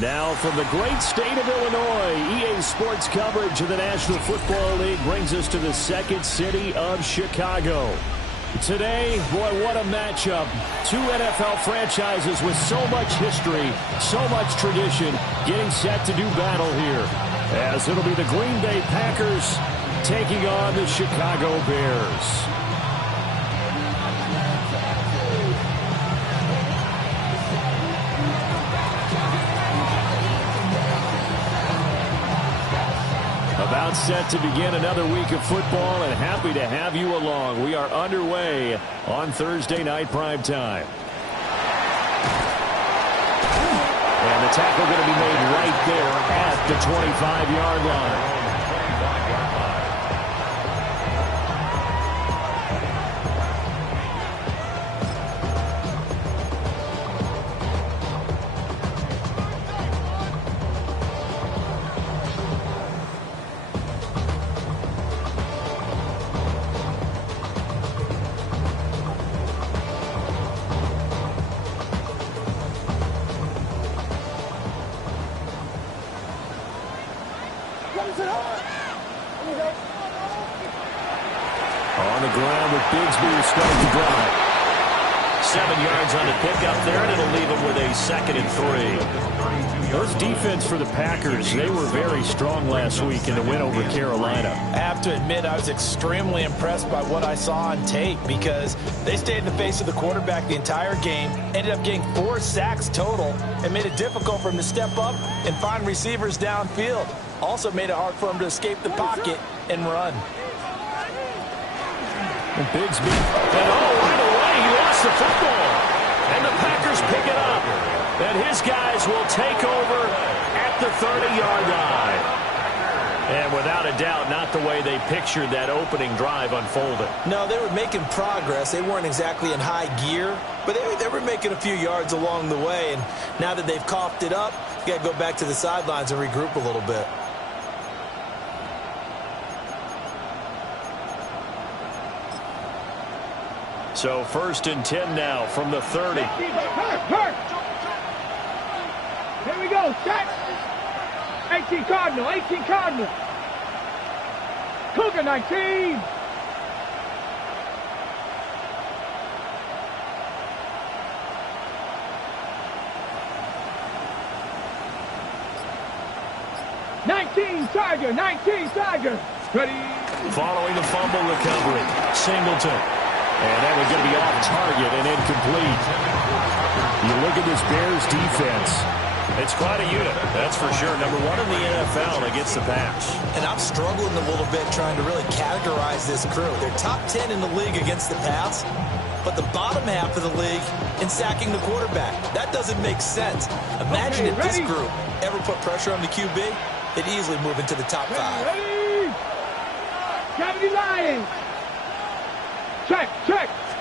Now from the great state of Illinois, EA Sports coverage of the National Football League brings us to the second city of Chicago. Today, boy, what a matchup. Two NFL franchises with so much history, so much tradition, getting set to do battle here. As it'll be the Green Bay Packers taking on the Chicago Bears. About set to begin another week of football, and happy to have you along. We are underway on Thursday night prime time. And the tackle going to be made right there at the 25-yard line. On the ground with Bigsby to start the drive. 7 yards on the pickup there, and it'll leave him with a 2nd and 3. Those defense for the Packers, they were very strong last week in the win over Carolina. I have to admit, I was extremely impressed by what I saw on tape because they stayed in the face of the quarterback the entire game, ended up getting 4 sacks total, and made it difficult for him to step up and find receivers downfield. Also made it hard for him to escape the pocket and run. And Bigsby, and right away, he lost the football. And the Packers pick it up. And his guys will take over at the 30-yard line. And without a doubt, not the way they pictured that opening drive unfolded. No, they were making progress. They weren't exactly in high gear, but they were making a few yards along the way. And now that they've coughed it up, you got to go back to the sidelines and regroup a little bit. So 1st and 10 now from the 30. Here we go. Set. 18 Cardinal. 18 Cardinal. Cougar 19. Tiger. 19 Tiger. Ready. Following the fumble recovery. Singleton. And that was going to be off target and incomplete. You look at this Bears defense. It's quite a unit, that's for sure. #1 in the NFL against the pass. And I'm struggling a little bit trying to really categorize this crew. They're top 10 in the league against the pass, but the bottom half of the league in sacking the quarterback. That doesn't make sense. Imagine if this group ever put pressure on the QB, they'd easily move into the top 5. Ready. Gravity Lions. Check.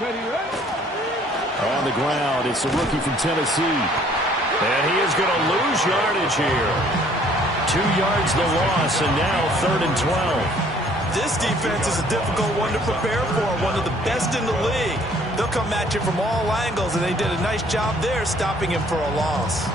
Ready. On the ground, it's the rookie from Tennessee. And he is going to lose yardage here. 2 yards the loss, and now 3rd and 12. This defense is a difficult one to prepare for, one of the best in the league. They'll come at you from all angles, and they did a nice job there stopping him for a loss.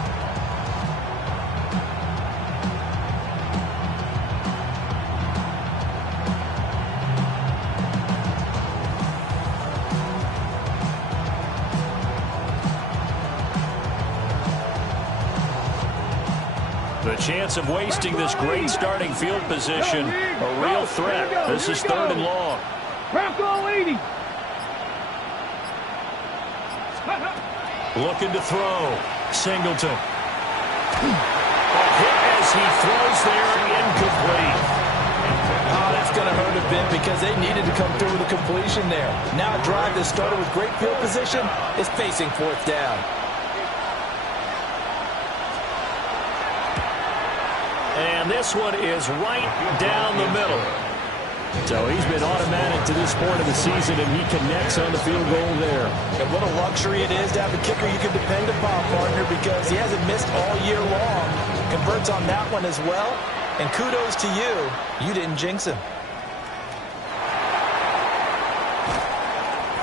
The chance of wasting this great starting field position, a real threat. This is 3rd and long. Bronco 80. Looking to throw. Singleton. A hit as he throws there, incomplete. Oh, that's going to hurt a bit because they needed to come through with a completion there. Now a drive that started with great field position is facing 4th down. And this one is right down the middle. So he's been automatic to this point of the season, and he connects on the field goal there. And what a luxury it is to have a kicker you can depend upon because he hasn't missed all year long. Converts on that one as well. And kudos to you. You didn't jinx him.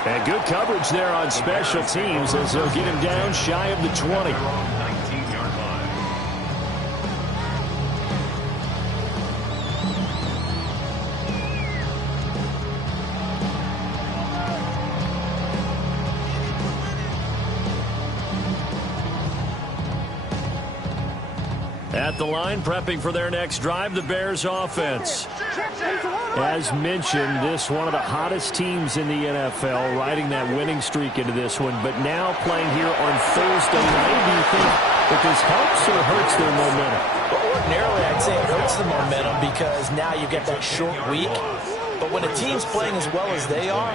And good coverage there on special teams as they'll get him down shy of the 20. At the line, prepping for their next drive, the Bears offense. As mentioned, this one of the hottest teams in the NFL, riding that winning streak into this one, but now playing here on Thursday night. Do you think that this helps or hurts their momentum? Well, ordinarily, I'd say it hurts the momentum because now you get that short week. But when a team's playing as well as they are,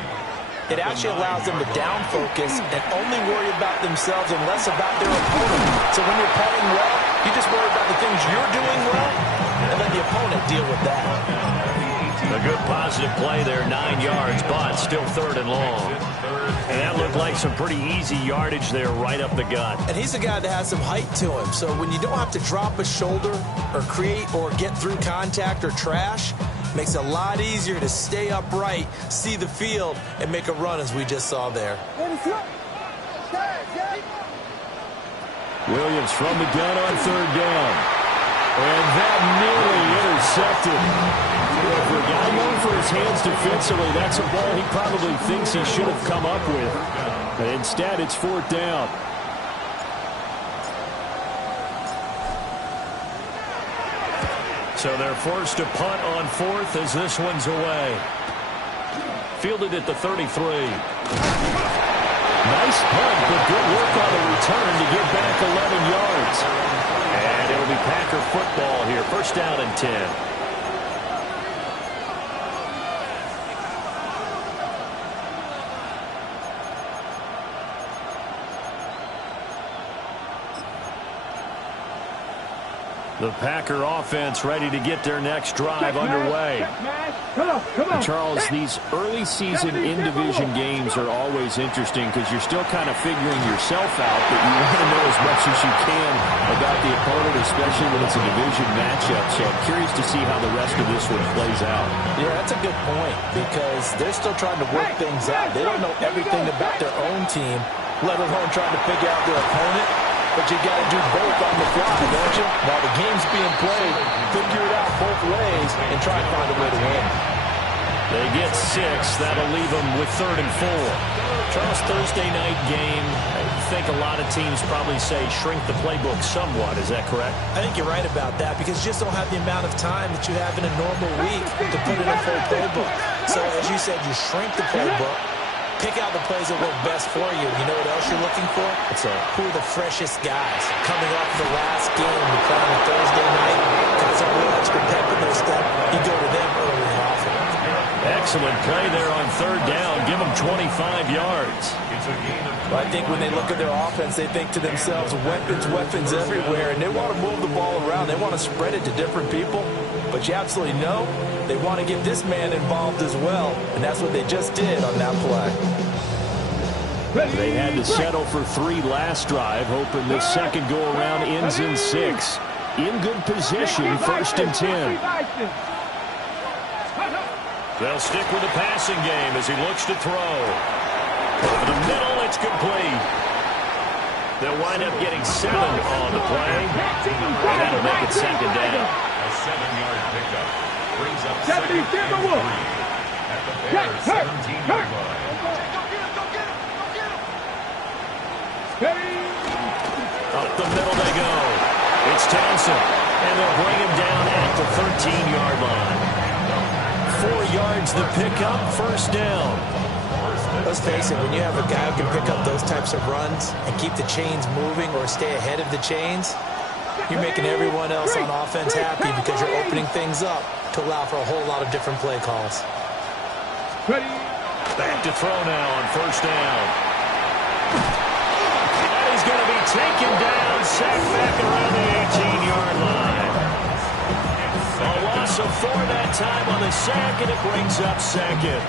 it actually allows them to down focus and only worry about themselves and less about their opponent. So when you're playing well, you just worry about the things you're doing well and let the opponent deal with that. A good positive play there, 9 yards, but still 3rd and long. And that looked like some pretty easy yardage there right up the gut. And he's a guy that has some height to him. So when you don't have to drop a shoulder or create or get through contact or trash, makes it a lot easier to stay upright, see the field, and make a run as we just saw there. Williams from the gun on 3rd down. And that nearly intercepted. For a guy known for his hands defensively, that's a ball he probably thinks he should have come up with. But instead, it's 4th down. So they're forced to punt on 4th as this one's away. Fielded at the 33. Nice punt, but good work on the return to get back 11 yards. And it'll be Packer football here. 1st down and 10. The Packer offense ready to get their next drive underway. Charles, these early season in-division games are always interesting because you're still kind of figuring yourself out, but you want to know as much as you can about the opponent, especially when it's a division matchup. So I'm curious to see how the rest of this one plays out. Yeah, that's a good point because they're still trying to work things out. They don't know everything about their own team, let alone trying to figure out their opponent. But you got to do both on the fly, don't you? While the game's being played, figure it out both ways and try and find a way to win. They get 6. That'll leave them with 3rd and 4. Charles, Thursday night game, I think a lot of teams probably say shrink the playbook somewhat. Is that correct? I think you're right about that because you just don't have the amount of time that you have in a normal week to put in a full playbook. So as you said, you shrink the playbook. Pick out the plays that work best for you. You know what else you're looking for? Who are the freshest guys coming off the last game to play on Thursday night? Guys have a little extra pep in their step. You go to them early and often. Excellent play there on 3rd down. Give them 25 yards. Well, I think when they look at their offense, they think to themselves, weapons everywhere, and they want to move the ball around. They want to spread it to different people. But you absolutely know they want to get this man involved as well, and that's what they just did on that play. They had to settle for 3 last drive, hoping this second go-around ends in 6. In good position, 1st and 10. They'll stick with the passing game as he looks to throw. Over the middle, it's complete. They'll wind up getting 7 on the play, and that'll make it 2nd down. A 7-yard pickup brings up 2nd and 3 at the Bears' 17-yard line. Up the middle they go. It's Townsend, and they'll bring him down at the 13-yard line. 4 yards the pickup, 1st down. Let's face it, when you have a guy who can pick up those types of runs and keep the chains moving or stay ahead of the chains, you're making everyone else on offense happy because you're opening things up to allow for a whole lot of different play calls. Back to throw now on 1st down. And he's going to be taken down, sacked back around the 18-yard line. A loss of 4 that time on the sack, and it brings up 2nd.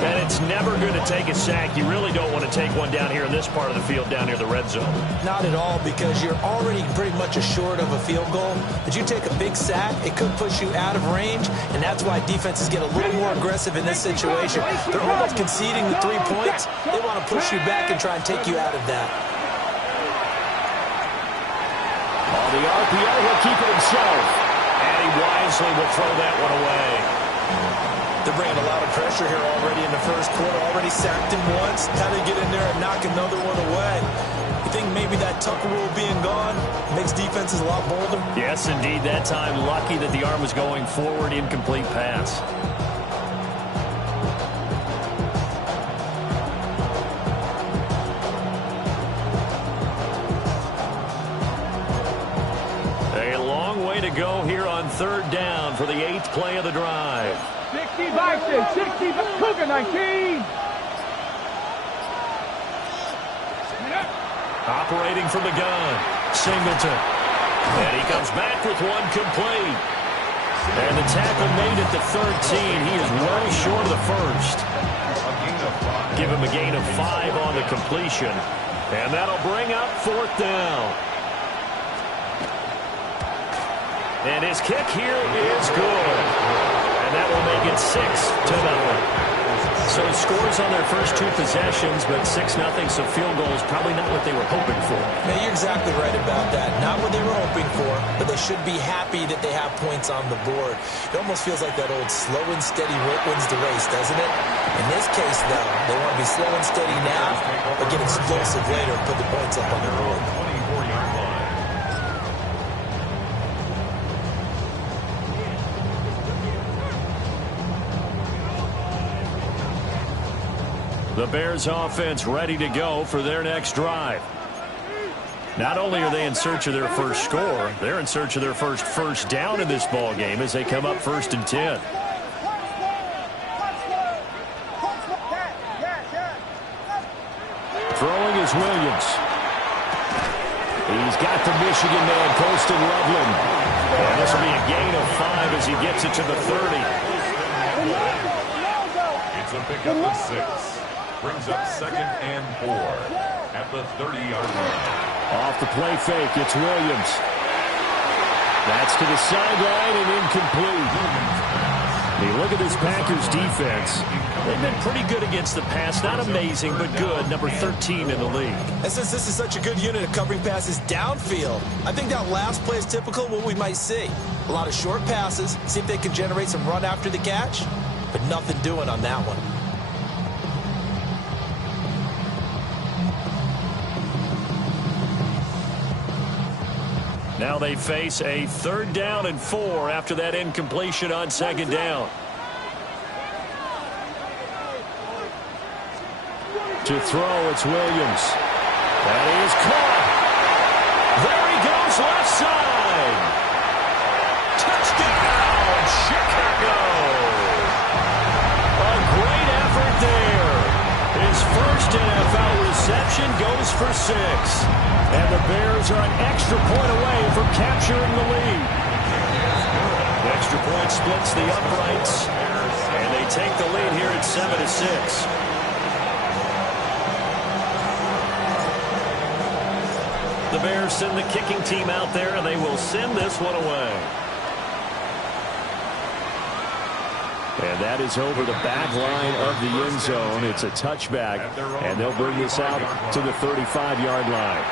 And it's never going to take a sack. You really don't want to take one down here in this part of the field, down near the red zone. Not at all, because you're already pretty much assured of a field goal. But you take a big sack, it could push you out of range, and that's why defenses get a little more aggressive in this situation. They're almost conceding the 3 points. They want to push you back and try and take you out of that. On the RPO, he'll keep it himself. And he wisely will throw that one away. They're bringing a lot of pressure here already in the first quarter. Already sacked him once. How to get in there and knock another one away. You think maybe that Tucker rule being gone makes defenses a lot bolder? Yes, indeed. That time, lucky that the arm was going forward. Incomplete pass. A long way to go here on third down for the 8th play of the drive. 60 Bison, 60 Cougar 19. Operating from the gun, Singleton. And he comes back with one complete. And the tackle made at the 13. He is well short of the first. Give him a gain of 5 on the completion. And that'll bring up 4th down. And his kick here is good. And that will make it 6-0. So he scores on their first 2 possessions, but 6-0, so field goal is probably not what they were hoping for. Yeah, you're exactly right about that. Not what they were hoping for, but they should be happy that they have points on the board. It almost feels like that old slow and steady wins the race, doesn't it? In this case, though, they want to be slow and steady now, but get explosive later and put the points up on the board. 24-yard line. The Bears offense ready to go for their next drive. Not only are they in search of their first score, they're in search of their first down in this ball game as they come up 1st and 10. Throwing is Williams. He's got the Michigan man posted Loveland. And this will be a gain of 5 as he gets it to the 30. It's a pickup of 6. Brings up 2nd and 4 at the 30-yard line. Off the play fake, it's Williams. That's to the sideline and incomplete. Hey, look at this Packers defense. They've been pretty good against the pass. Not amazing, but good. Number 13 in the league. And since this is such a good unit of covering passes downfield, I think that last play is typical of what we might see. A lot of short passes, see if they can generate some run after the catch, but nothing doing on that one. Now they face a 3rd down and 4 after that incompletion on 2nd down. To throw, it's Williams. That is caught. There he goes, left side. Touchdown, Chicago. A great effort there. His first NFL reception goes for 6. And the Bears are an extra point away from capturing the lead. The extra point splits the uprights, and they take the lead here at 7-6. The Bears send the kicking team out there, and they will send this one away. And that is over the back line of the end zone. It's a touchback, and they'll bring this out to the 35-yard line.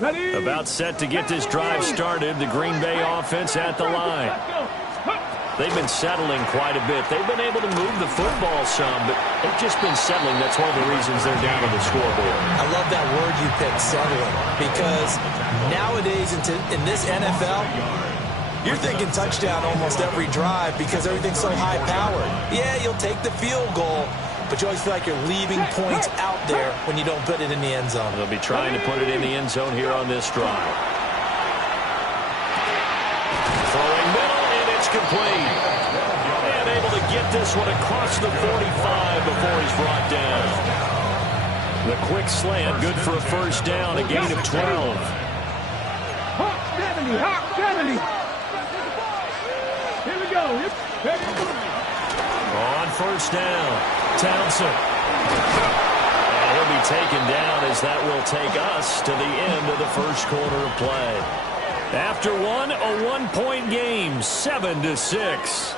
Ready. About set to get this drive started, the Green Bay offense at the line. They've been settling quite a bit. They've been able to move the football some, but they've just been settling. That's one of the reasons they're down on the scoreboard. I love that word you picked, settling, because nowadays in this NFL, you're thinking touchdown almost every drive because everything's so high-powered. Yeah, you'll take the field goal, but you always feel like you're leaving points out there when you don't put it in the end zone. They'll be trying to put it in the end zone here on this drive. Throwing middle, and it's complete. And able to get this one across the 45 before he's brought down. The quick slant, good for a first down, a gain of 12. Hawk 70, Hawk 70. Here we go. On first down, Townsend. And he'll be taken down as that will take us to the end of the first quarter of play. After one, a one-point game, 7-6.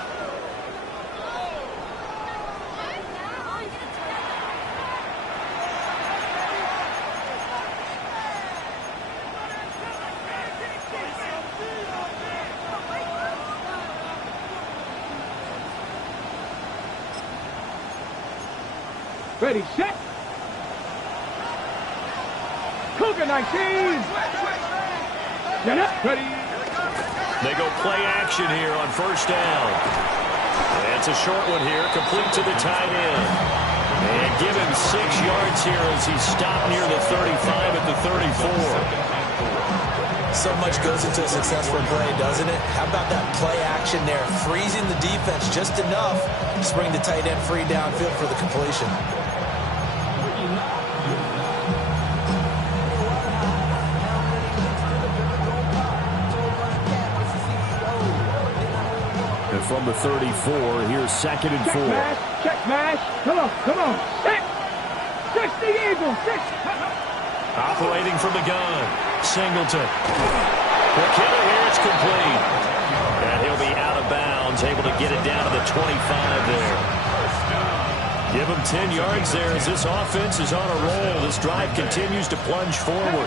Ready, set. Cougar 19. Get up. Ready. They go play action here on first down. That's a short one here, complete to the tight end. And give him 6 yards here as he stopped near the 35 at the 34. So much goes into a successful play, doesn't it? How about that play action there? Freezing the defense just enough to bring the tight end free downfield for the completion. And from the 34, here's 2nd and 4. Check mash. Come on. 6. 6 the Eagles. 6. Operating from the gun. Singleton. The killer here, it's complete. And he'll be out of bounds, able to get it down to the 25 there. Give him 10 yards there as this offense is on a roll. This drive continues to plunge forward.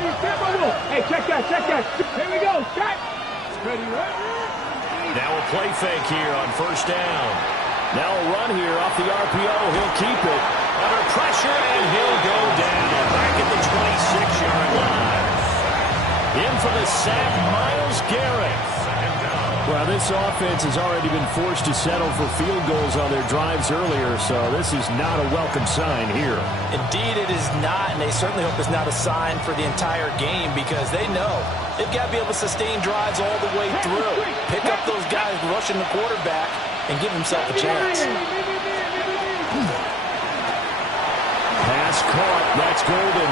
Hey, check that. Here we go. Check. Ready. Now a play fake here on first down. Now a run here off the RPO. He'll keep it. Under pressure, and he'll go down. Back at the 26-yard line. In for the sack, Myles Garrett. Well, this offense has already been forced to settle for field goals on their drives earlier, so this is not a welcome sign here. Indeed, it is not, and they certainly hope it's not a sign for the entire game because they know they've got to be able to sustain drives all the way through. Pick up those guys rushing the quarterback and give himself a chance. Pass caught. That's Golden.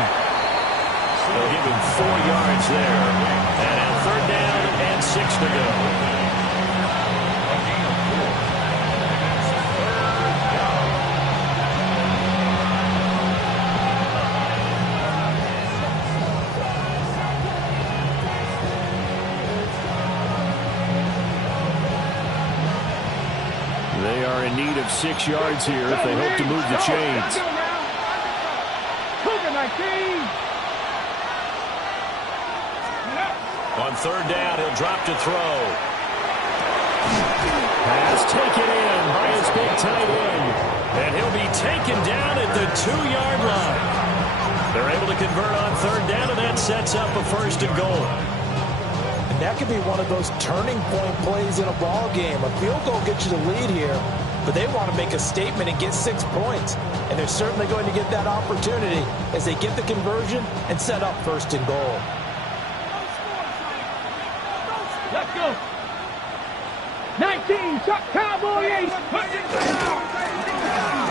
They'll give him 4 yards there. And now 3rd down and 6 to go. They are in need of 6 yards here if they hope to move the chains. Cougar 19. On 3rd down, he'll drop to throw. Pass taken in by his big tight end. And he'll be taken down at the 2-yard line. They're able to convert on 3rd down, and that sets up a 1st and goal. And that could be one of those turning point plays in a ball game. A field goal gets you the lead here, but they want to make a statement and get 6 points. And they're certainly going to get that opportunity as they get the conversion and set up 1st and goal. Let's go. 19, Chuck Cowboy 8.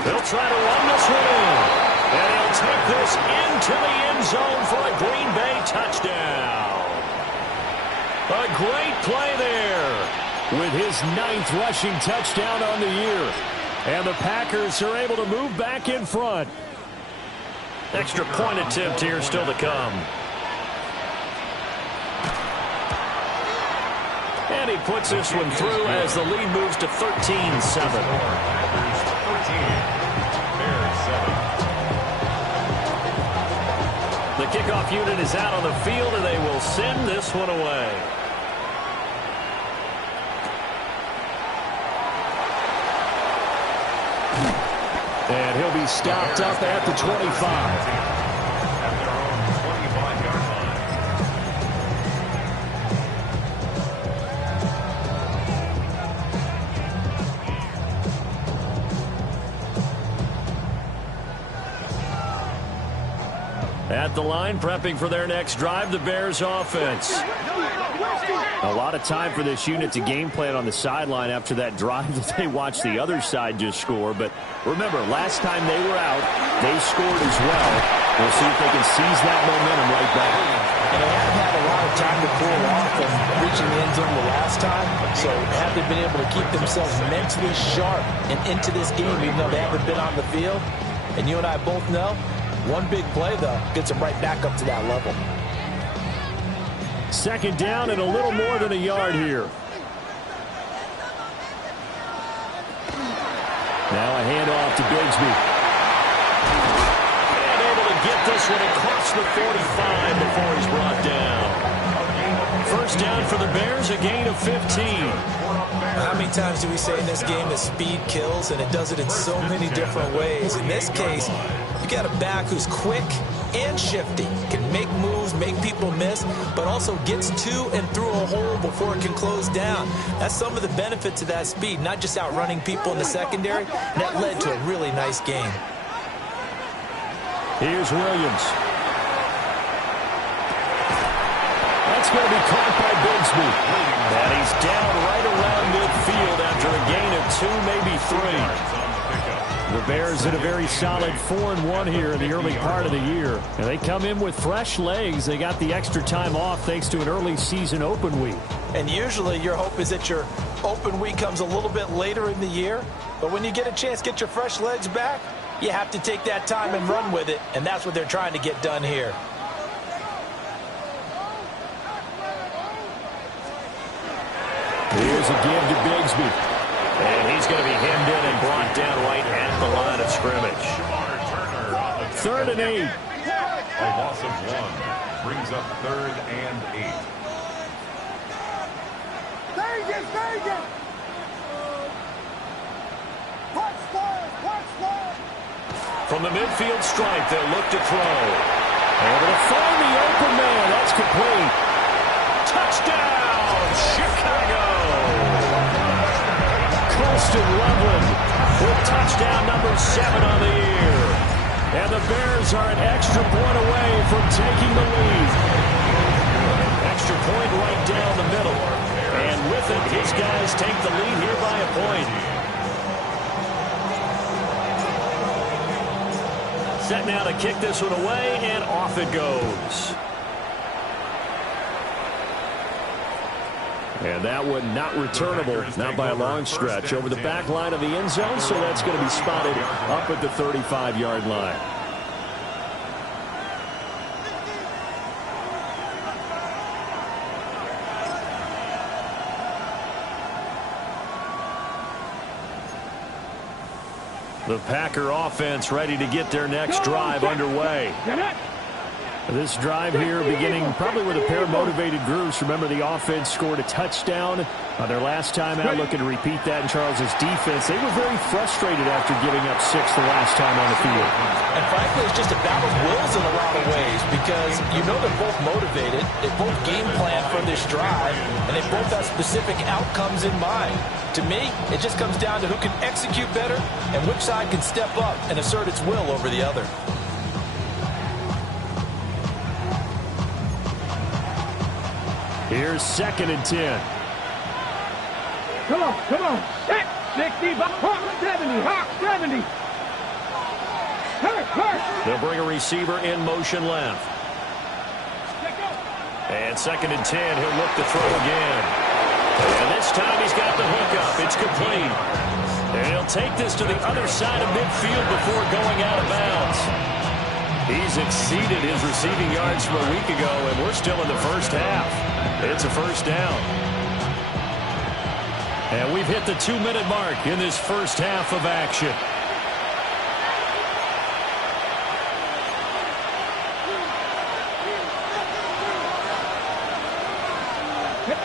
They'll try to run this one in. And he'll take this into the end zone for a Green Bay touchdown. A great play there with his 9th rushing touchdown on the year. And the Packers are able to move back in front. Extra point attempt here still to come. And he puts this one through as the lead moves to 13-7. The kickoff unit is out on the field, and they will send this one away. And he'll be stopped up at the 25. At the line, prepping for their next drive, the Bears offense. A lot of time for this unit to game plan on the sideline after that drive that they watched the other side just score. But remember, last time they were out, they scored as well. We'll see if they can seize that momentum right back. And they haven't had a lot of time to cool off from reaching the end zone the last time, so have they been able to keep themselves mentally sharp and into this game, even though they haven't been on the field? And you and I both know, one big play, though, gets them right back up to that level. Second down and a little more than a yard here. Now a handoff to Bigsby. And able to get this one across the 45 before he's brought down. First down for the Bears, a gain of 15. How many times do we say in this game that speed kills, and it does it in so many different ways? In this case, you got a back who's quick and shifty, can make moves, make people miss, but also gets to and through a hole before it can close down. That's some of the benefits of that speed, not just outrunning people in the secondary. That led to a really nice game. Here's Williams. That's going to be caught by Bigsby. And he's down right around midfield after a gain of 2, maybe 3. The Bears in a very solid 4-1 here in the early part of the year. And they come in with fresh legs. They got the extra time off thanks to an early season open week. And usually your hope is that your open week comes a little bit later in the year. But when you get a chance to get your fresh legs back, you have to take that time and run with it. And that's what they're trying to get done here. Here's a give to Bigsby. And he's going to be hemmed in and brought down right at the line of scrimmage. 3rd and 8. A loss of 1 brings up 3rd and 8. Vegas! From the midfield stripe, they'll look to throw. Able to find the open man. That's complete. Touchdown, Chicago! Colston Loveland with touchdown number 7 on the year. And the Bears are an extra point away from taking the lead. Extra point right down the middle. And with it, his guys take the lead here by a point. Set now to kick this one away, and off it goes. And that one not returnable, not by a long stretch, over the back line of the end zone, so that's going to be spotted up at the 35-yard line. The Packer offense ready to get their next drive underway. This drive here beginning probably with a pair of motivated groups. Remember, the offense scored a touchdown on their last time out. Looking to repeat that in Charles's defense. They were very frustrated after giving up 6 the last time on the field. And frankly, it's just a battle of wills in a lot of ways, because you know they're both motivated. They both game plan for this drive, and they both have specific outcomes in mind. To me, it just comes down to who can execute better and which side can step up and assert its will over the other. Here's 2nd and 10. Come on. Set. 60, Hawk 70, Hawk 70. Hurt. They'll bring a receiver in motion left. And 2nd and 10, he'll look to throw again. And this time he's got the hook up. It's complete. And he'll take this to the other side of midfield before going out of bounds. He's exceeded his receiving yards from a week ago, and we're still in the first half. It's a first down. And we've hit the 2-minute mark in this first half of action.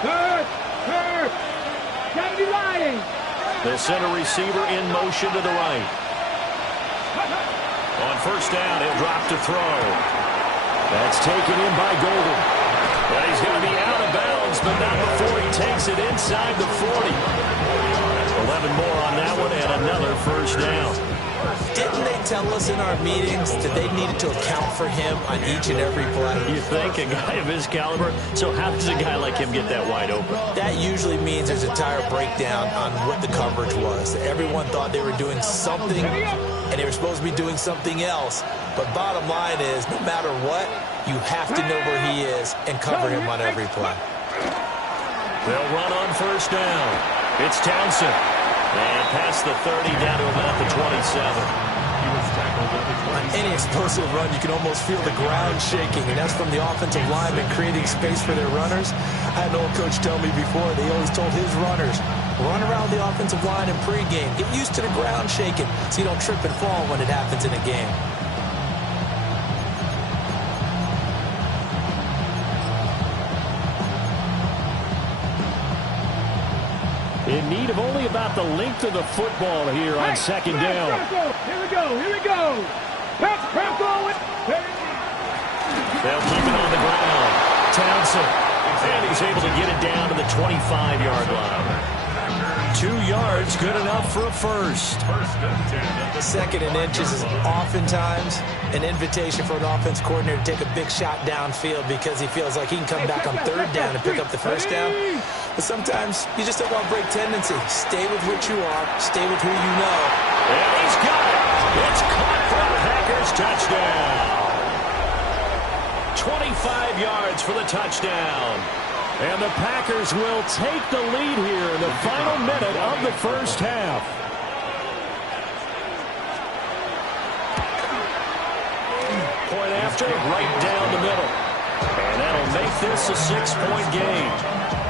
Hurt. 70 Lions. They'll send a receiver in motion to the right. On first down, he'll drop to throw. That's taken in by Golden. Well, he's going to be out of bounds, but not before he takes it inside the 40. 11 more on that one and another first down. Didn't they tell us in our meetings that they needed to account for him on each and every play? You think a guy of his caliber? So how does a guy like him get that wide open? That usually means there's a tire breakdown on what the coverage was. Everyone thought they were doing something, and they were supposed to be doing something else. But bottom line is, no matter what, you have to know where he is and cover him on every play. They'll run on first down. It's Townsend. And past the 30, down to about the 27. On any explosive run, you can almost feel the ground shaking, and that's from the offensive linemen creating space for their runners. I had an old coach tell me before, they always told his runners, run around the offensive line in pregame. Get used to the ground shaking so you don't trip and fall when it happens in a game. In need of only about the length of the football here on second down. Here we go. Press forward. They'll keep it on the ground. Townsend. And he's able to get it down to the 25-yard line. 2 yards, good enough for a first. Second and inches is oftentimes an invitation for an offense coordinator to take a big shot downfield because he feels like he can come back on third down and pick up the first down. But sometimes you just don't want break tendency. Stay with what you are. Stay with who you know. And he's got it. It's caught for the Packers. Touchdown. 25 yards for the touchdown. And the Packers will take the lead here in the final minute of the first half. Point after, right down the middle. And that'll make this a 6-point game.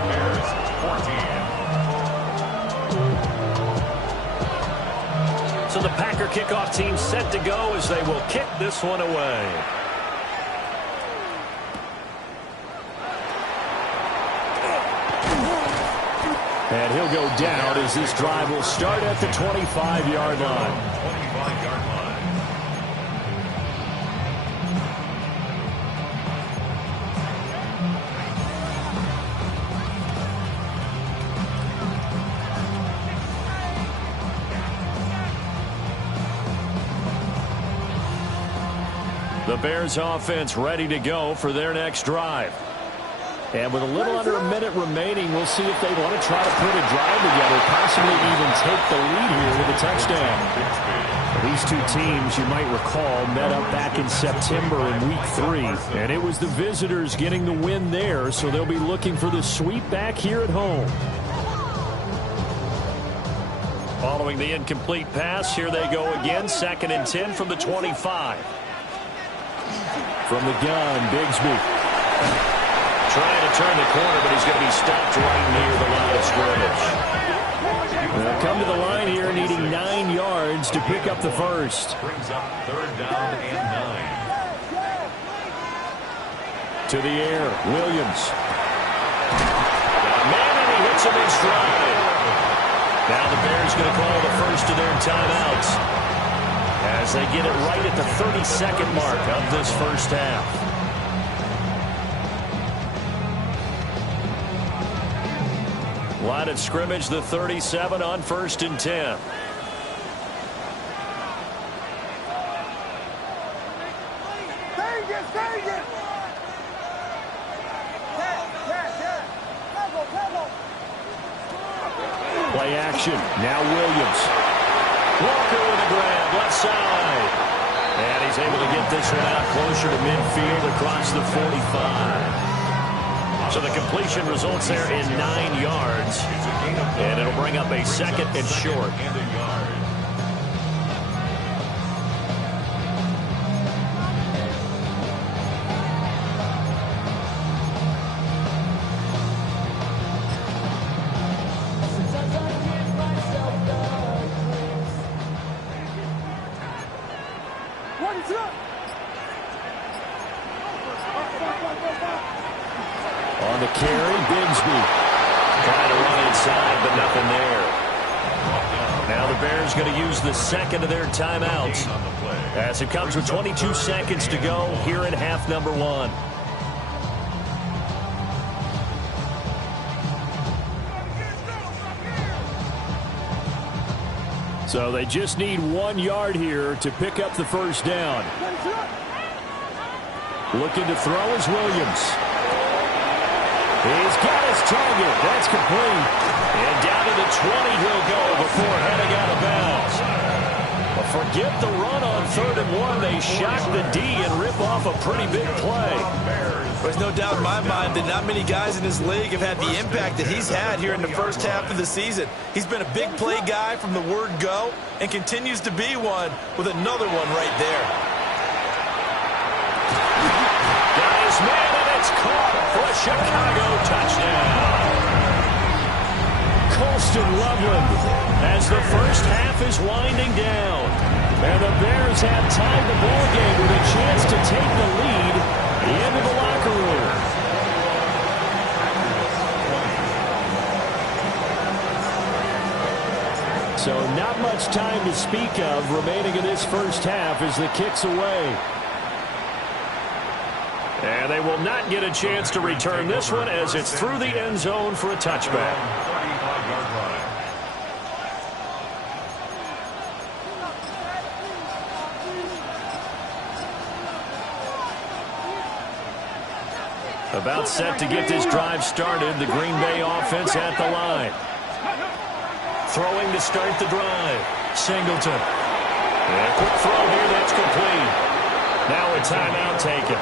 Bears 14. So the Packer kickoff team set to go as they will kick this one away. And he'll go down as this drive will start at the 25-yard line. 25-yard line. The Bears offense ready to go for their next drive. And with a little under a minute remaining, we'll see if they want to try to put a drive together, possibly even take the lead here with a touchdown. These two teams, you might recall, met up back in September in Week 3, and it was the visitors getting the win there, so they'll be looking for the sweep back here at home. Following the incomplete pass, here they go again, 2nd and 10 from the 25. From the gun, Bigsby. Trying to turn the corner, but he's going to be stopped right near the line of scrimmage. They'll come to the line here, needing 9 yards to pick up the first. Brings up 3rd down and 9. To the air, Williams. Man, and he hits him in stride. Now the Bears going to call the first of their timeouts as they get it right at the 32nd mark of this first half. Line of scrimmage, the 37 on 1st and 10. Play action. Now Williams. Walker with a grab, left side. And he's able to get this one out closer to midfield across the 45. So the completion results there in 9 yards. And it'll bring up a 2nd and short. And a yard. On the carry, Bigsby. Trying to run inside, but nothing there. Now the Bears going to use the 2nd of their timeouts as it comes with 22 seconds to go here in half number 1. So they just need 1 yard here to pick up the first down. Looking to throw is Williams. He's got his target. That's complete. And down to the 20 he'll go before heading out of bounds. But forget the run on 3rd and 1. They shock the D and rip off a pretty big play. There's no doubt in my mind that not many guys in this league have had the impact that he's had here in the first half of the season. He's been a big play guy from the word go and continues to be one with another one right there. Got his man, and it's caught for a Chicago touchdown. Colston Loveland as the first half is winding down. And the Bears have tied the ball game with a chance to take the lead into the locker room. So not much time to speak of remaining in this first half as the kick's away. And they will not get a chance to return this one as it's through the end zone for a touchback. About set to get this drive started, the Green Bay offense at the line. Throwing to start the drive. Singleton. And a quick throw here, that's complete. Now a timeout taken.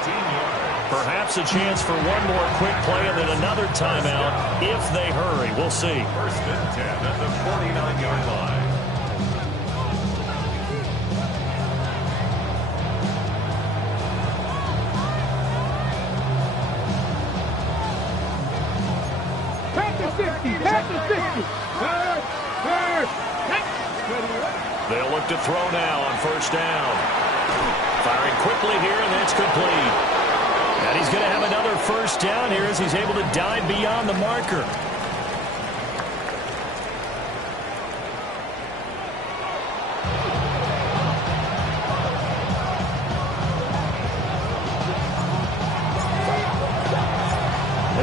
Perhaps a chance for one more quick play and then another timeout if they hurry. We'll see. 1st and 10 at the 49-yard line. They'll look to throw now on 1st down. Firing quickly here, and that's complete. And he's going to have another 1st down here as he's able to dive beyond the marker.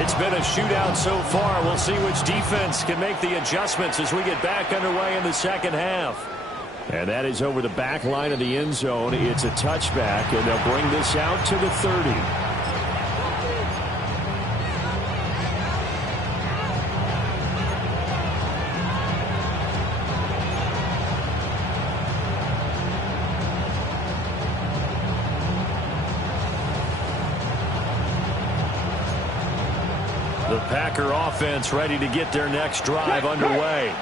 It's been a shootout so far. We'll see which defense can make the adjustments as we get back underway in the second half. And that is over the back line of the end zone. It's a touchback, and they'll bring this out to the 30. The Packer offense ready to get their next drive underway.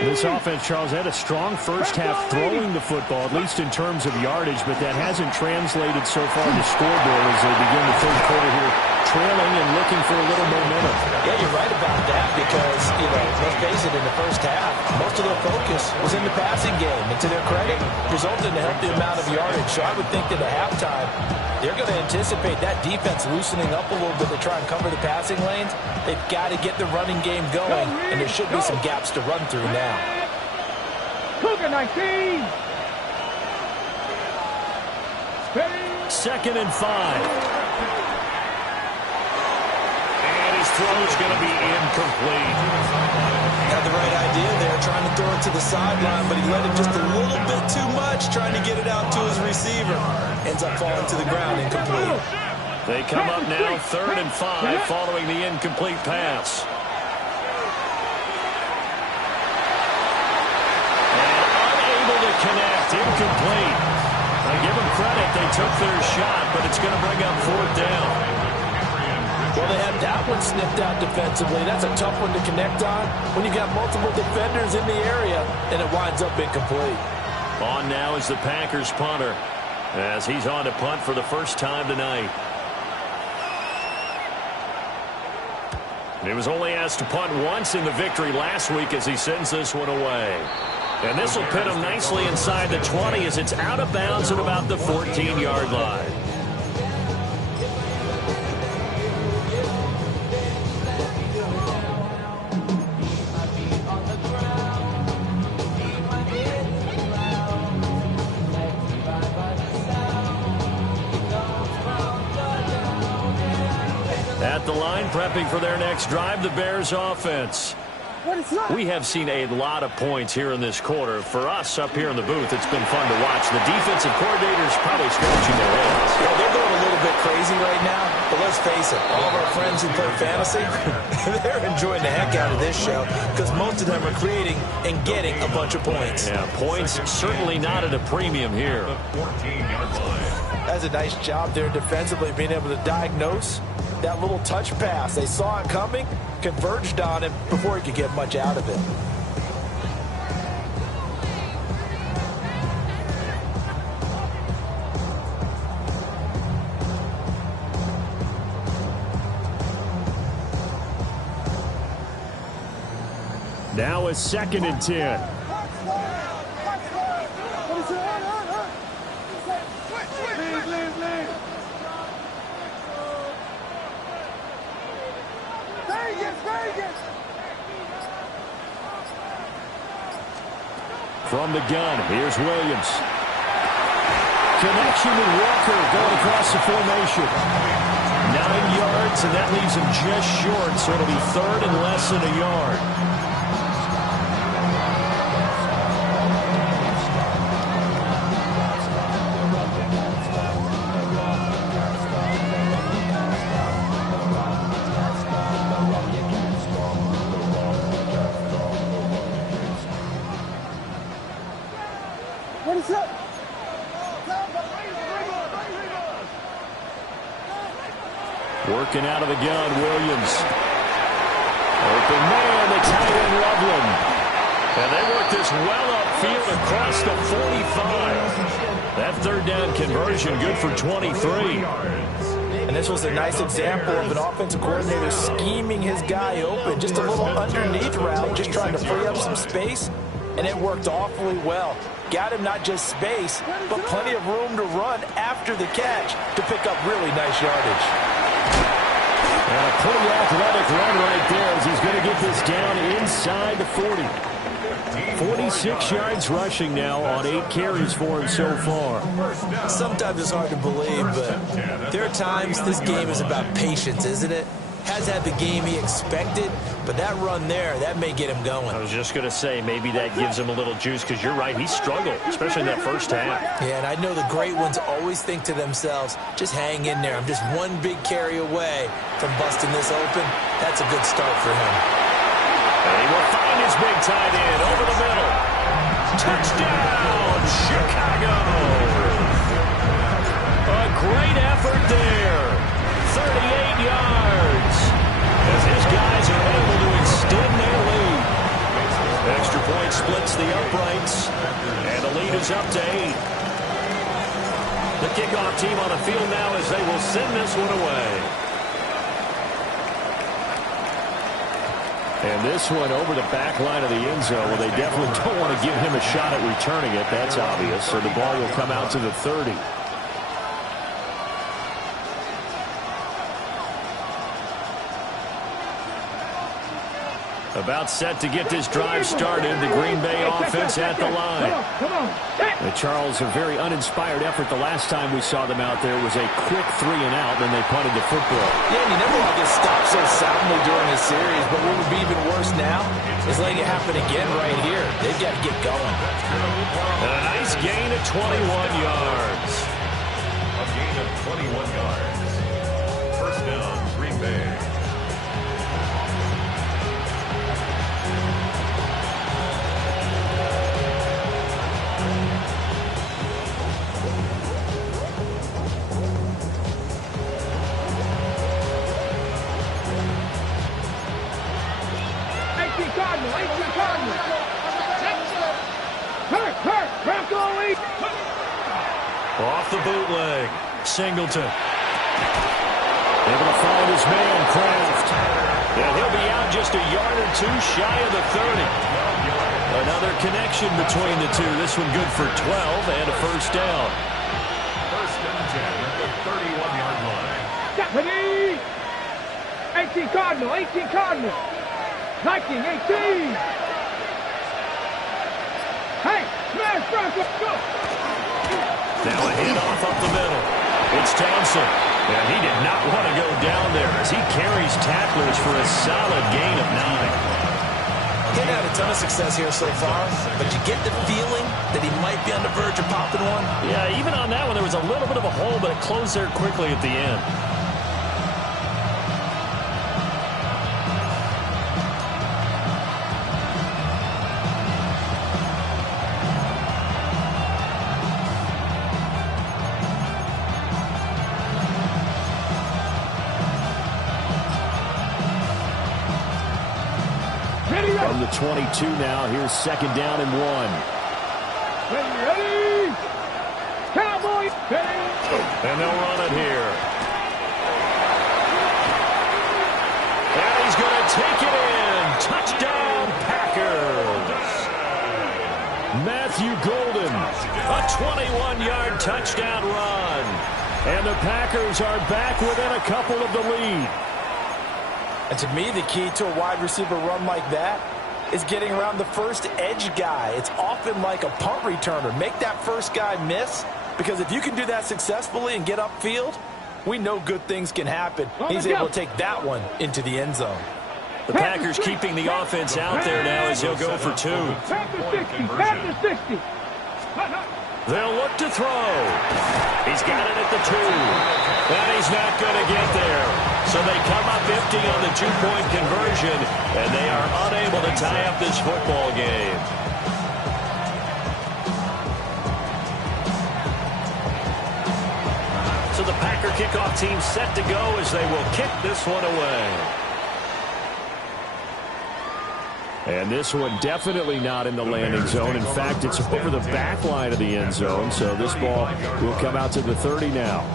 This offense, Charles, had a strong first half throwing the football, at least in terms of yardage, but that hasn't translated so far to scoreboard as they begin the 3rd quarter here, trailing and looking for a little momentum. Yeah, you're right about that because, let's face it, in the first half, most of their focus was in the passing game. And to their credit, resulted in a healthy amount of yardage. So I would think that at halftime, they're going to anticipate that defense loosening up a little bit to try and cover the passing lanes. They've got to get the running game going, and there should be some gaps to run through now. Cougar 19. 2nd and 5. And his throw is going to be incomplete. Had the right idea there, trying to throw it to the sideline, but he let it just a little bit too much, trying to get it out to his receiver. Ends up falling to the ground, incomplete. They come up now 3rd and 5 following the incomplete pass. And unable to connect, incomplete. I give them credit, they took their shot, but it's going to bring up 4th down. Well, they had that one snipped out defensively. That's a tough one to connect on when you got multiple defenders in the area, and it winds up incomplete. On now is the Packers punter, as he's on to punt for the first time tonight. He was only asked to punt once in the victory last week as he sends this one away. And this will put him nicely inside the 20 as it's out of bounds at about the 14-yard line. At the line, prepping for their next drive, the Bears offense. We have seen a lot of points here in this quarter. For us up here in the booth, it's been fun to watch. The defensive coordinators probably scratching their heads. Yeah, they're going a little bit crazy right now, but let's face it, all of our friends who play fantasy, they're enjoying the heck out of this show because most of them are creating and getting a bunch of points. Yeah, points certainly not at a premium here. 14-yard line. That's a nice job there defensively, being able to diagnose that little touch pass. They saw it coming, converged on him before he could get much out of it. Now a 2nd and 10. From the gun, here's Williams. Connection with Walker going across the formation. 9 yards, and that leaves him just short, so it'll be 3rd and less than a yard. Working out of the gun, Williams. Open man, the tight end Loveland. And they work this well upfield across the 45. That 3rd down conversion good for 23. And this was a nice example of an offensive coordinator scheming his guy open. Just a little underneath route, just trying to free up some space. And it worked awfully well. Got him not just space, but plenty of room to run after the catch to pick up really nice yardage. And a pretty athletic run right there as he's going to get this down inside the 40. 46 yards rushing now on 8 carries for him so far. Sometimes it's hard to believe, but there are times this game is about patience, isn't it? Has had the game he expected, but that run there, that may get him going. I was just going to say, maybe that gives him a little juice, because you're right, he struggled, especially in that first half. Yeah, and I know the great ones always think to themselves, just hang in there. I'm just one big carry away from busting this open. That's a good start for him. And he will find his big tight end over the middle. Touchdown, Chicago! A great effort there. 38 yards. As his guys are able to extend their lead. Extra point splits the uprights. And the lead is up to 8. The kickoff team on the field now as they will send this one away. And this one over the back line of the end zone. Well, they definitely don't want to give him a shot at returning it. That's obvious. So the ball will come out to the 30. About set to get this drive started. The Green Bay offense at the line. The Charles, a very uninspired effort the last time we saw them out there was a quick 3 and out, then they punted the football. Yeah, and you never want to get stopped so soundly during this series, but what would be even worse now is letting it happen again right here. They've got to get going. And a nice gain of 21 yards. A gain of 21 yards. First down, Green Bay. Off the bootleg. Singleton. Able to find his man, Kraft. And he'll be out just a yard or 2 shy of the 30. Another connection between the two. This one good for 12 and a first down. First and 10 at the 31-yard line. Deputy! 18 Cardinal, 18 Cardinal. Viking, 18. Hey, smash Bronco, go! Now a handoff up the middle. It's Townsend. And he did not want to go down there as he carries tacklers for a solid gain of 9. He hadn't had a ton of success here so far, but you get the feeling that he might be on the verge of popping one. Yeah, even on that one, there was a little bit of a hole, but it closed there quickly at the end. From the 22 now, here's second down and 1. Ready? Cowboys! And they'll run it here. And he's going to take it in. Touchdown, Packers. Matthew Golden, a 21-yard touchdown run. And the Packers are back within a couple of the lead. And to me, the key to a wide receiver run like that is getting around the first edge guy. It's often like a punt returner. Make that first guy miss, because if you can do that successfully and get upfield, we know good things can happen. He's able to take that one into the end zone. The Packers keeping the offense out there now as he'll go for 2. Back to 60, back to 60. They'll look to throw. He's got it at the 2. And he's not going to get there. So they come up empty on the 2-point conversion, and they are unable to tie up this football game. So the Packer kickoff team set to go as they will kick this one away. And this one definitely not in the landing zone. In fact, it's over the back line of the end zone. So this ball will come out to the 30 now.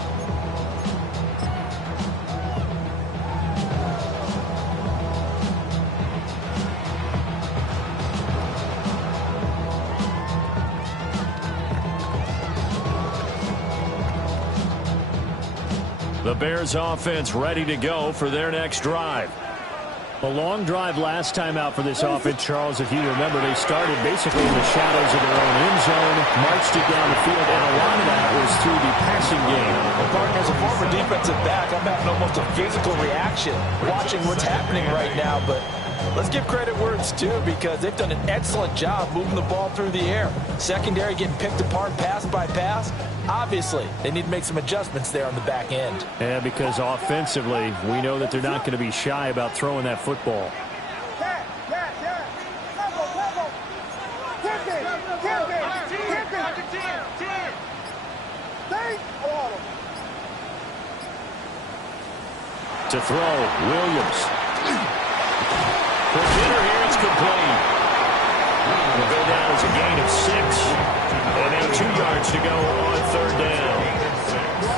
The Bears offense ready to go for their next drive. A long drive last time out for this offense, Charles. If you remember, they started basically in the shadows of their own end zone, marched it down the field, and a lot of that was through the passing game. Well, partner, as a former defensive back, I'm having almost a physical reaction watching what's happening right now. But let's give credit where it's due, because they've done an excellent job moving the ball through the air. Secondary getting picked apart pass by pass. Obviously, they need to make some adjustments there on the back end. Yeah, because offensively, we know that they're not going to be shy about throwing that football. To throw, Williams. For Dinner here, it's complete. Will go down as a gain of 6. And now 2 yards to go on third down.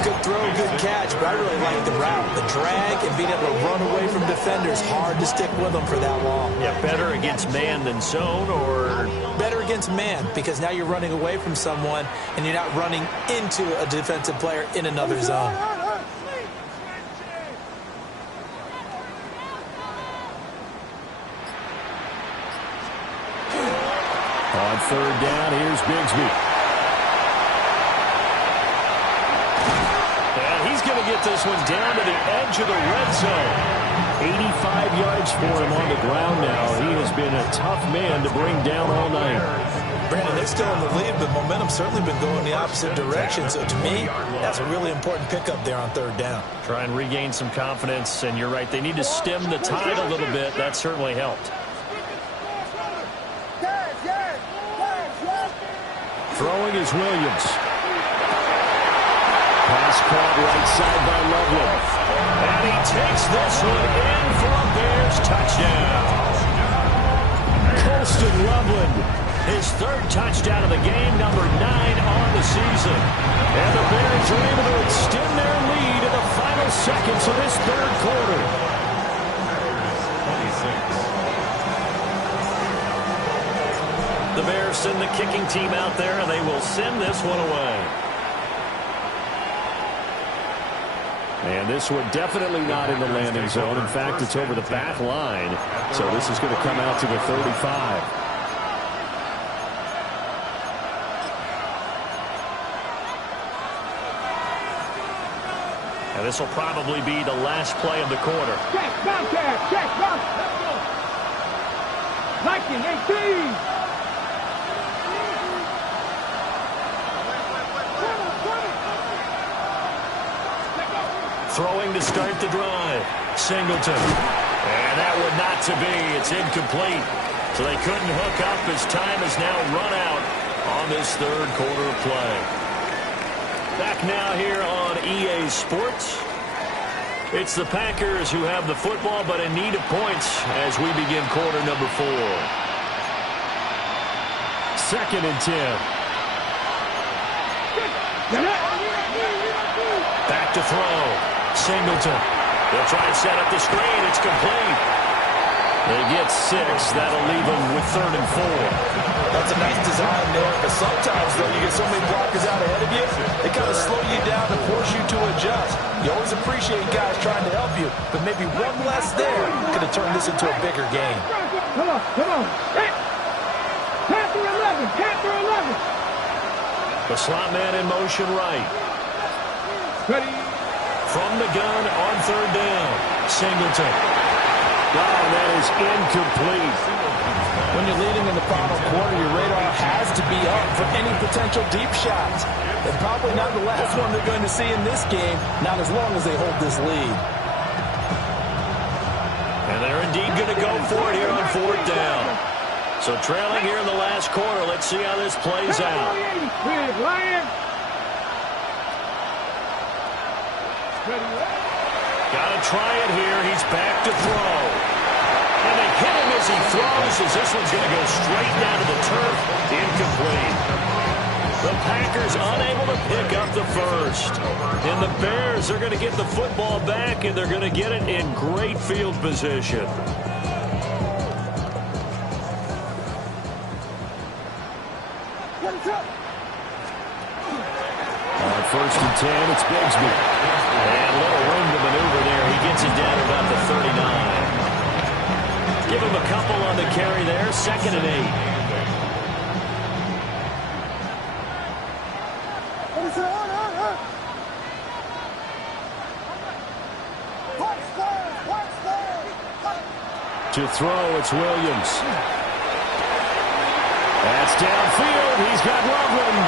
Good throw, good catch, but I really like the route. The drag and being able to run away from defenders, hard to stick with them for that long. Yeah, better against man than zone, or? Better against man, because now you're running away from someone and you're not running into a defensive player in another zone. On third down, here's Bigsby. And he's going to get this one down to the edge of the red zone. 85 yards for him on the ground now. He has been a tough man to bring down all night. Brandon, they're still in the lead, but momentum's certainly been going the opposite direction. So to me, that's a really important pickup there on third down. Try and regain some confidence, and you're right. They need to stem the tide a little bit. That certainly helped. Throwing is Williams. Pass caught right side by Loveland. And he takes this one in for a Bears touchdown. Colston Loveland, his third touchdown of the game, number 9 on the season. And the Bears are able to extend their lead in the final seconds of this third quarter. 26. The Bears send the kicking team out there, and they will send this one away. And this one definitely not in the landing zone. In fact, it's over the back line. So this is going to come out to the 35. And this will probably be the last play of the quarter. Check, bounce, check, bounce. Like Second, 18. Throwing to start the drive. Singleton. And that would not to be. It's incomplete. So they couldn't hook up as time has now run out on this third quarter of play. Back now here on EA Sports. It's the Packers who have the football, but in need of points as we begin quarter number 4. Second and 10. Back to throw. Singleton. They'll try and set up the screen. It's complete. They get 6. That'll leave them with third and 4. That's a nice design there, but sometimes, though, you get so many blockers out ahead of you, they kind of slow you down and force you to adjust. You always appreciate guys trying to help you, but maybe one less there could have turned this into a bigger game. Come on, come on. Panther 11, Panther 11. The slot man in motion right. Ready. From the gun on third down. Singleton. Oh, that is incomplete. When you're leading in the final quarter, your radar has to be up for any potential deep shots. And probably not the last one they're going to see in this game, not as long as they hold this lead. And they're indeed going to go for it here on fourth down. So trailing here in the last quarter, let's see how this plays out. Got to try it here. He's back to throw. And they hit him as he throws, as this one's going to go straight down to the turf. Incomplete. The Packers unable to pick up the first. And the Bears are going to get the football back, and they're going to get it in great field position. On first and 10, it's Bigsby. And a little room to maneuver there. He gets it down about the 39. Give him a couple on the carry there. Second and 8. To throw, it's Williams. That's downfield. He's got Loveland.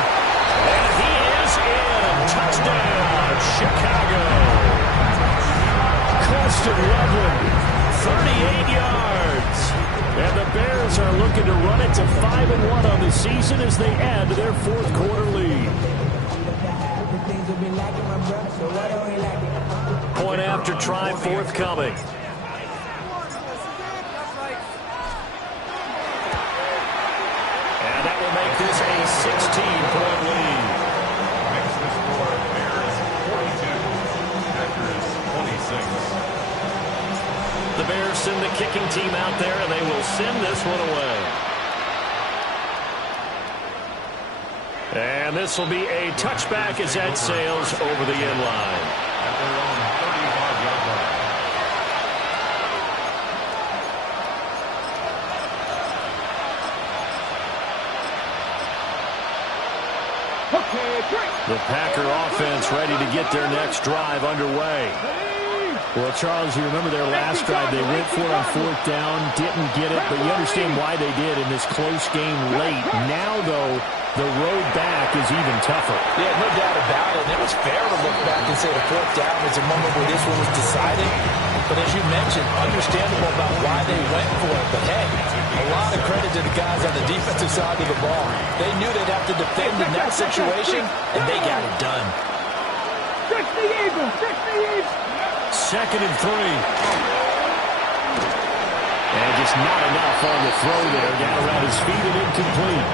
And he is in. Touchdown, Chicago. Colston Loveland, 38 yards. And the Bears are looking to run it to 5-1 on the season as they add to their fourth quarter lead. Point after try forthcoming. And that will make this a 16-point lead. Makes the score Bears 42, Packers 26. The Bears send the kicking team out there, and they will send this one away. And this will be a touchback as that sails over the end line. At their own 35-yard line. The Packer offense ready to get their next drive underway. Well, Charles, you remember their last drive. They went for it on fourth down, didn't get it, but you understand why they did in this close game late. Now, though, the road back is even tougher. Yeah, no doubt about it. It was fair to look back and say the fourth down was a moment where this one was decided. But as you mentioned, understandable about why they went for it. But, hey, a lot of credit to the guys on the defensive side of the ball. They knew they'd have to defend in that situation, and they got it done. Second and 3. And just not enough on the throw there. Down around his feet and incomplete.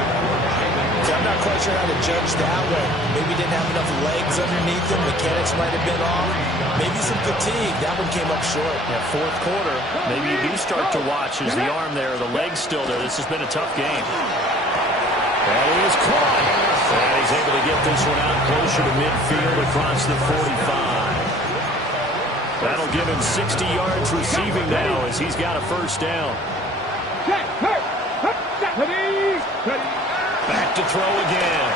I'm not quite sure how to judge that one. Maybe didn't have enough legs underneath him. Mechanics might have been off. Maybe some fatigue. That one came up short. Yeah, fourth quarter. Maybe you do start to watch as the arm there, the leg's still there. This has been a tough game. And he is caught. And he's able to get this one out closer to midfield across the 45. That'll give him 60 yards receiving now as he's got a first down. Back to throw again.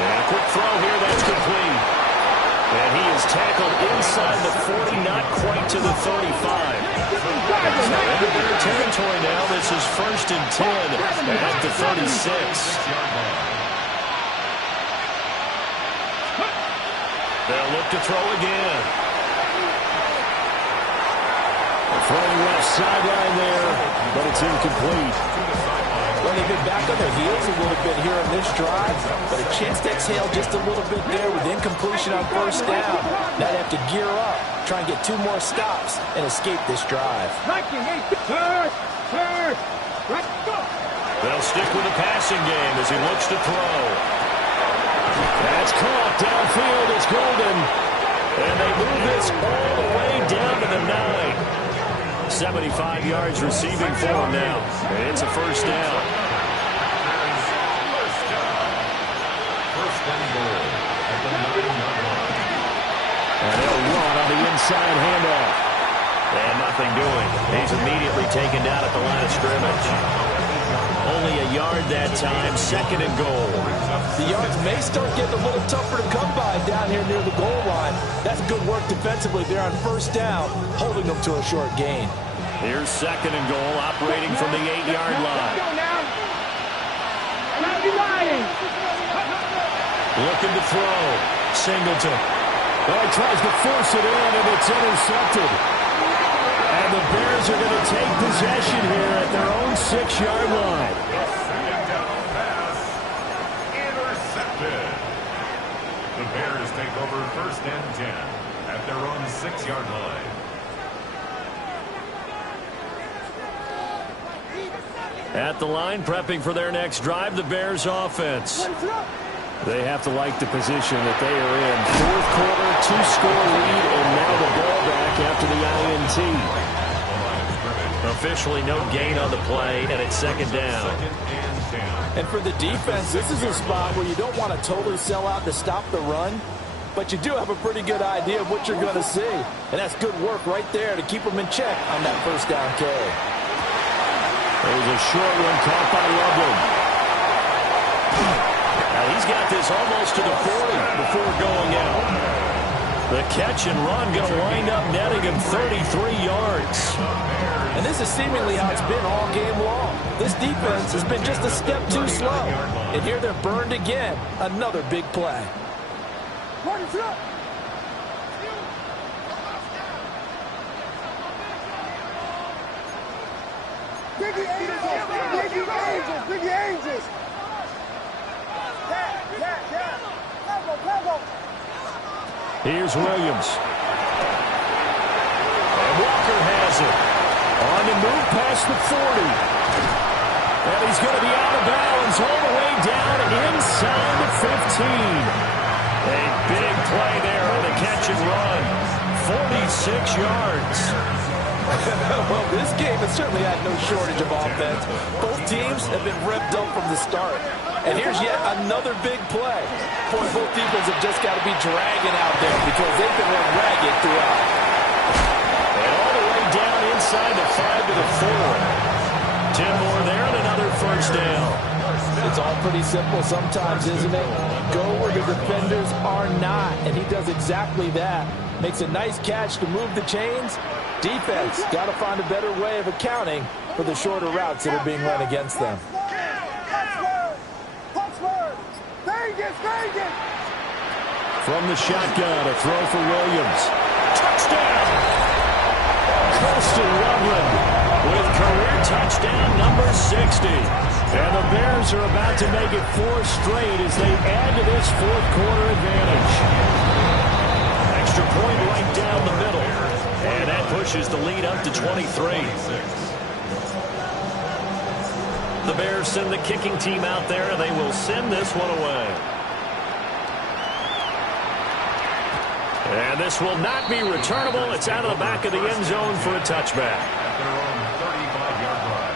And a quick throw here, that's complete. And he is tagged tackled inside the 40, not quite to the 35. Into their territory now. This is 1st and 10 at the 36. They'll look to throw again. Throwing left sideline there, but it's incomplete. Well, they've been back on their heels a little bit here in this drive, but a chance to exhale just a little bit there with incompletion on 1st down. Now they have to gear up, try and get 2 more stops, and escape this drive. They'll stick with the passing game as he looks to throw. That's caught downfield. It's Golden. And they move this all the way down to the 9. 75 yards receiving for him now. And it's a 1st down. And they'll run on the inside handoff. And nothing doing. He's immediately taken down at the line of scrimmage. Only a yard that time. 2nd and goal. The yards may start getting a little tougher to come by down here near the goal line. That's good work defensively there on 1st down, holding them to a short gain. Here's 2nd and goal, operating from the 8-yard line. Looking to throw. Singleton. Oh, he tries to force it in, and it's intercepted. And the Bears are going to take possession here at their own 6-yard line. Intercepted. The Bears take over 1st and 10 at their own 6-yard line. At the line, prepping for their next drive, the Bears offense. They have to like the position that they are in. 4th quarter, 2-score lead, and now the ball back after the INT. Officially no gain on the play, and it's 2nd down. And for the defense, this is a spot where you don't want to totally sell out to stop the run, but you do have a pretty good idea of what you're going to see. And that's good work right there to keep them in check on that 1st down carry. There's a short one caught by Loveland. Now he's got this almost to the 40 before going out. The catch and run going to wind up netting him 33 yards. And this is seemingly how it's been all game long. This defense has been just a step too slow. And here they're burned again. Another big play. Biggie Angels. Here's Williams. And Walker has it. On the move past the 40. And he's going to be out of bounds all the way down inside the 15. A big play there on the catch and run. 46 yards. Well, this game has certainly had no shortage of offense. Both teams have been revved up from the start. And here's yet another big play. Boy, both defenses have just got to be dragging out there because they've been run ragged throughout. And all the way down inside the 5 to the 4. 10 more there and another 1st down. It's all pretty simple sometimes, isn't it? Go where the defenders are not, and he does exactly that. Makes a nice catch to move the chains. Defense got to find a better way of accounting for the shorter routes that are being run against them. From the shotgun, a throw for Williams. Touchdown! Colston Loveland with career touchdown number 60. And the Bears are about to make it 4 straight as they add to this 4th quarter advantage. Extra point right down the middle. And that pushes the lead up to 23. The Bears send the kicking team out there, and they will send this one away. And this will not be returnable. It's out of the back of the end zone for a touchback. At their own 35-yard line.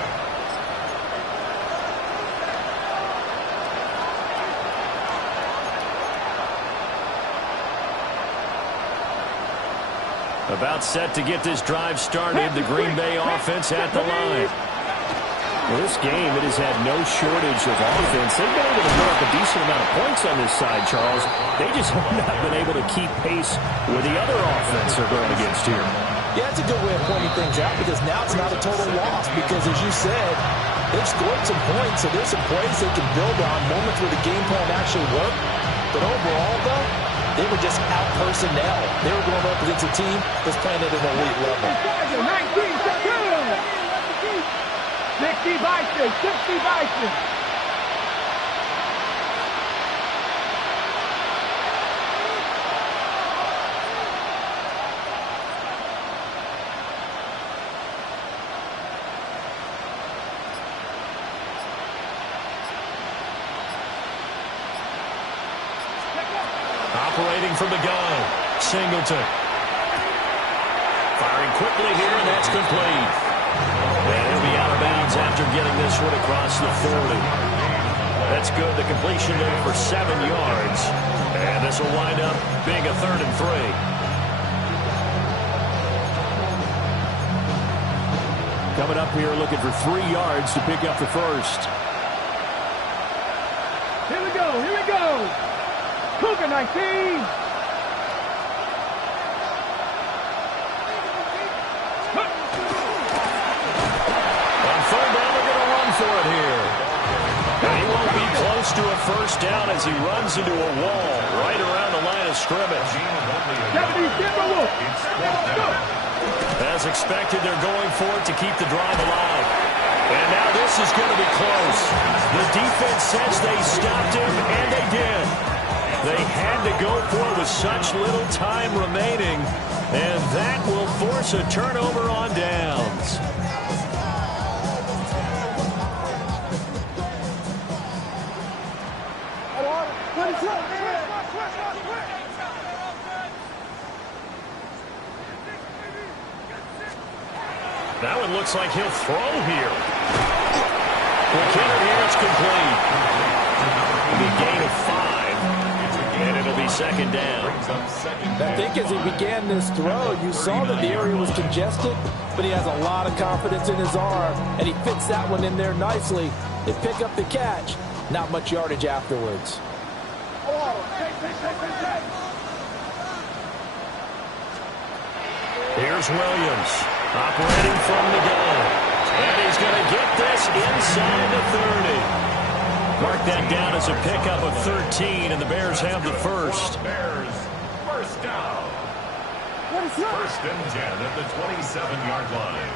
About set to get this drive started. The Green Bay offense at the line. Well, this game, it has had no shortage of offense. They've been able to put up a decent amount of points on this side, Charles. They just have not been able to keep pace with the other offense they're going against here. Yeah, it's a good way of pointing things out because now it's not a total loss because, as you said, they've scored some points, so there's some plays they can build on, moments where the game plan actually worked. But overall, though, they were just out personnel. They were going up against a team that's playing at an elite level. 60 Bison, 60 Bison. Operating from the gun, Singleton. Firing quickly here, and that's complete. And he'll be out of bounds after getting this one across the 40. That's good. The completion there for 7 yards. And this will wind up being a 3rd and 3. Coming up here looking for 3 yards to pick up the first. Here we go, here we go. Cougar 19. To a first down as he runs into a wall right around the line of scrimmage. As expected, they're going for it to keep the drive alive. And now this is going to be close. The defense says they stopped him, and they did. They had to go for it with such little time remaining, and that will force a turnover on downs. Now it looks like he'll throw here. McKinnon here, it's complete. The gain of 5, and it'll be 2nd down. I think as he began this throw, you saw that the area was congested, but he has a lot of confidence in his arm, and he fits that one in there nicely. They pick up the catch. Not much yardage afterwards. Here's Williams, operating from the gun. And he's going to get this inside the 30. Mark that down as a pickup of 13, and the Bears have the first. Bears, first down. First and 10 at the 27-yard line.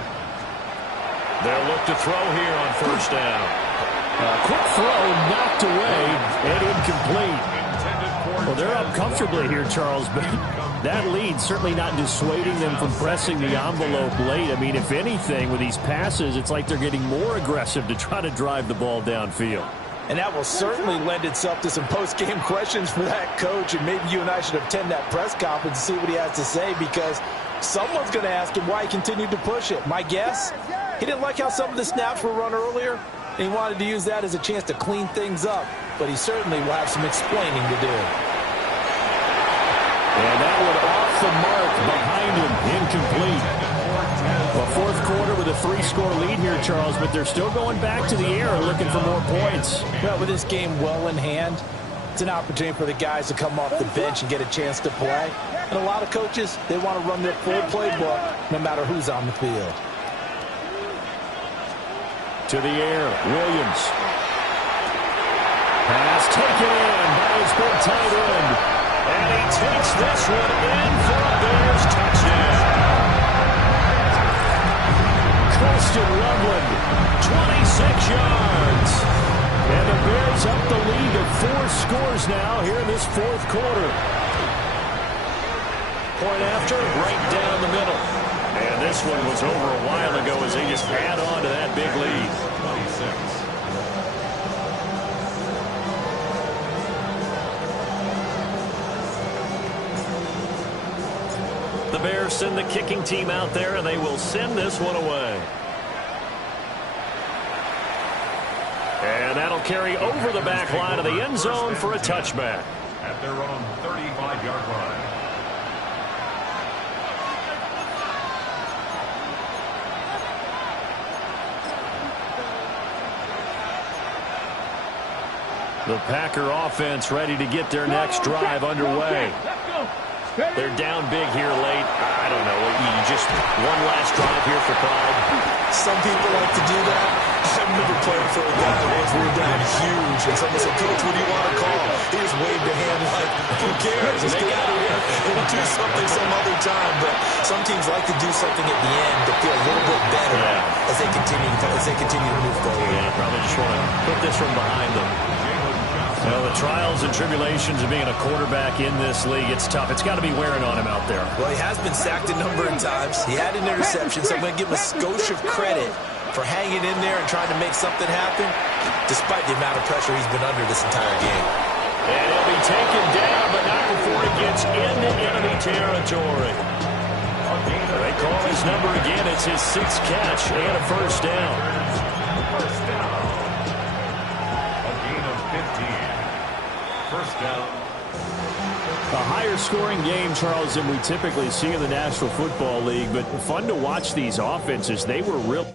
They'll look to throw here on first down. Quick throw, knocked away, and incomplete. Well, they're up comfortably here, Charles, but that lead certainly not dissuading them from pressing the envelope late. I mean, if anything, with these passes, it's like they're getting more aggressive to try to drive the ball downfield. And that will certainly lend itself to some post-game questions for that coach, and maybe you and I should attend that press conference and see what he has to say, because someone's going to ask him why he continued to push it. My guess, he didn't like how some of the snaps were run earlier, and he wanted to use that as a chance to clean things up, but he certainly will have some explaining to do. And that one off the mark behind him, incomplete. Well, 4th quarter with a 3-score lead here, Charles, but they're still going back to the air and looking for more points. Well, with this game well in hand, it's an opportunity for the guys to come off the bench and get a chance to play. And a lot of coaches, they want to run their full playbook no matter who's on the field. To the air, Williams. Pass taken in by his big tight end. And he takes this one in for a Bears touchdown. Colston Loveland, 26 yards. And the Bears up the lead to 4 scores now here in this 4th quarter. Point after, right down the middle. And this one was over a while ago as they just add on to that big lead. 26. The Bears send the kicking team out there, and they will send this one away. And that'll carry over the back line of the end zone for a touchback. At their own 35-yard line. The Packer offense ready to get their next drive underway. They're down big here late. I don't know. Just one last drive here for Pride. Some people like to do that. I remember playing for a guy once we were down huge, and someone said, "Coach, what do you want to call?" He just waved a hand like, "Who cares? Let's get out of here and we'll do something some other time." But some teams like to do something at the end to feel a little bit better as they continue to move forward. Yeah, probably just want to put this one behind them. Well, the trials and tribulations of being a quarterback in this league, it's tough. It's got to be wearing on him out there. Well, he has been sacked a number of times. He had an interception, so I'm going to give him a skosh of credit for hanging in there and trying to make something happen, despite the amount of pressure he's been under this entire game. And he'll be taken down, but not before he gets into enemy territory. They call his number again. It's his 6th catch and a first down. First down. A higher scoring game, Charles, than we typically see in the National Football League, but fun to watch these offenses. They were real.